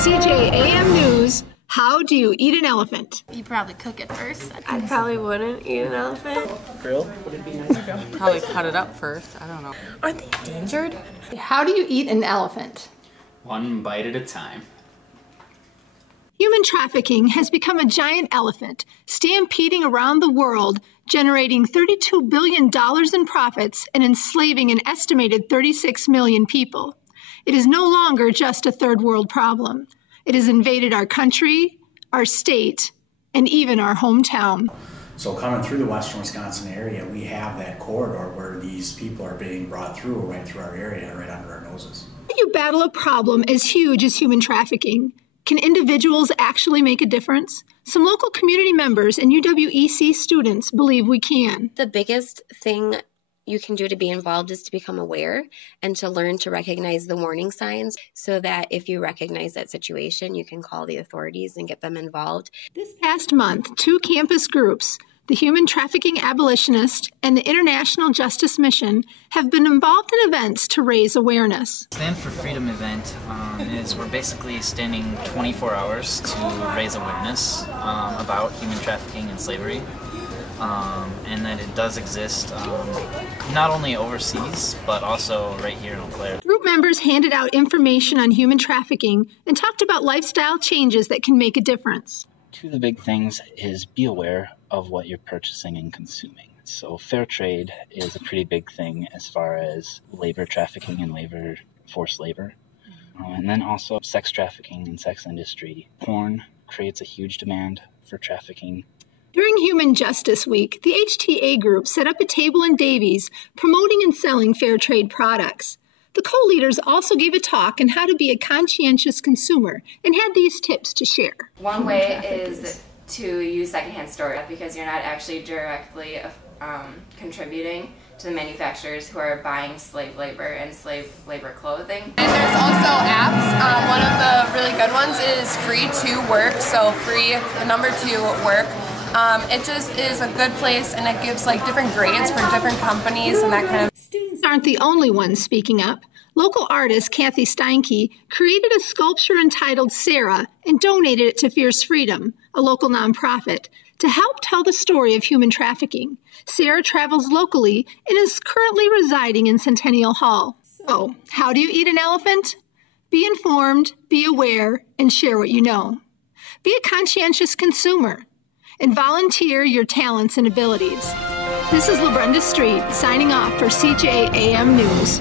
CJAM News, how do you eat an elephant? You probably cook it first. I probably wouldn't eat an elephant. Grill? Would it be nice? Probably cut it up first. I don't know. Aren't they endangered? How do you eat an elephant? One bite at a time. Human trafficking has become a giant elephant, stampeding around the world, generating $32 billion in profits and enslaving an estimated 36 million people. It is no longer just a third world problem. It has invaded our country, our state, and even our hometown. So coming through the western Wisconsin area, we have that corridor where these people are being brought through, right through our area, right under our noses. How do you battle a problem as huge as human trafficking? Can individuals actually make a difference? Some local community members and UWEC students believe we can. The biggest thing you can do to be involved is to become aware and to learn to recognize the warning signs so that if you recognize that situation, you can call the authorities and get them involved. This past month, two campus groups, the Human Trafficking Abolitionist and the International Justice Mission, have been involved in events to raise awareness. Stand for Freedom event is we're basically standing 24 hours to raise awareness about human trafficking and slavery. And that it does exist not only overseas, but also right here in Eau Claire. Group members handed out information on human trafficking and talked about lifestyle changes that can make a difference. Two of the big things is be aware of what you're purchasing and consuming. So fair trade is a pretty big thing as far as labor trafficking and forced labor. And then also sex trafficking and sex industry. Porn creates a huge demand for trafficking. During Human Justice Week, the HTA group set up a table in Davies promoting and selling fair trade products. The co-leaders also gave a talk on how to be a conscientious consumer and had these tips to share. One way is to use secondhand storage because you're not actually directly contributing to the manufacturers who are buying slave labor and slave labor clothing. And there's also apps. One of the really good ones is Free to Work, so free, the number 2 work. It just is a good place and it gives like different grades for different companies and that kind of. Students aren't the only ones speaking up. Local artist Kathy Steinke created a sculpture entitled Sarah and donated it to Fierce Freedom, a local nonprofit, to help tell the story of human trafficking. Sarah travels locally and is currently residing in Centennial Hall. So, how do you eat an elephant? Be informed, be aware, and share what you know. Be a conscientious consumer and volunteer your talents and abilities. This is LaBrenda Street signing off for CJAM News.